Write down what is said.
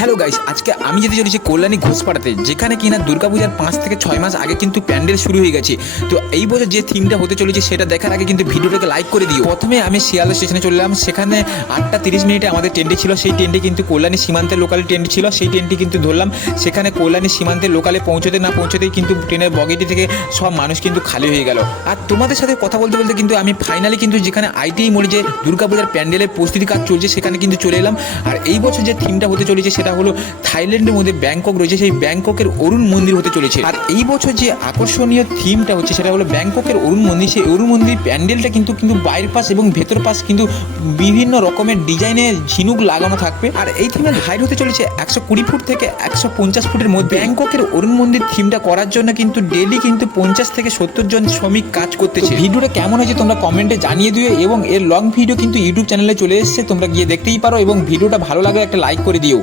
Hello guys, আজকে আমি যেতে চলেছি কল্যাণী ঘোষপাড়াতে, যেখানে কিনা দুর্গাপূজার 5 থেকে 6 মাস আগে কিন্তু প্যান্ডেল শুরু হয়ে গেছে। তো এই বছর যে থিমটা হতে চলেছে সেটা দেখার আগে কিন্তু ভিডিওটাকে লাইক করে দিও। প্রথমে আমি শিয়ালদা স্টেশনে চলে এলাম, সেখানে 8:30 আমাদের ট্রেনটি ছিল। সেই ট্রেনটি কিন্তু কল্যাণী সীমান্তের লোকাল ট্রেনটি ছিল, সেই ট্রেনটি কিন্তু ধরলাম। সেখানে কল্যাণী সীমান্তের লোকালে পৌঁছতে না পৌঁছতেই কিন্তু ট্রেনের বগিটি থেকে সব মানুষ কিন্তু খালি হয়ে গেল। আর তোমাদের সাথে কথা বলতে বলতে কিন্তু আমি ফাইনালি কিন্তু যেখানে আইটিআই মোড়ে যে দুর্গাপূজার প্যান্ডেলের প্রস্তুতি কাজ চলছে সেখানে কিন্তু চলে এলাম। আর এই বছর যে থিমটা হতে চলেছে সেটা হলো থাইল্যান্ডের মধ্যে ব্যাংকক রয়েছে, সেই ব্যাংককের অরুণ মন্দির হতে চলেছে। আর এই বছর যে আকর্ষণীয় থিমটা হচ্ছে সেটা হলো ব্যাংককের অরুণ মন্দির। সেই অরুণ মন্দির প্যান্ডেলটা কিন্তু বাইরের পাশ এবং ভেতর পাশ কিন্তু বিভিন্ন রকমের ডিজাইনের ঝিনুক লাগানো থাকবে। আর এই থিমের হাইট হতে চলেছে 120 ফুট থেকে 150 ফুটের মধ্যে। ব্যাংককের অরুণ মন্দির থিমটা করার জন্য কিন্তু ডেইলি কিন্তু 50 থেকে 70 জন শ্রমিক কাজ করতেছে। ভিডিওটা কেমন হয়েছে তোমরা কমেন্টে জানিয়ে দিও, এবং এর লং ভিডিও কিন্তু ইউটিউব চ্যানেলে চলে এসেছে, তোমরা গিয়ে দেখতেই পারো, এবং ভিডিওটা ভালো লাগে একটা লাইক করে দিও।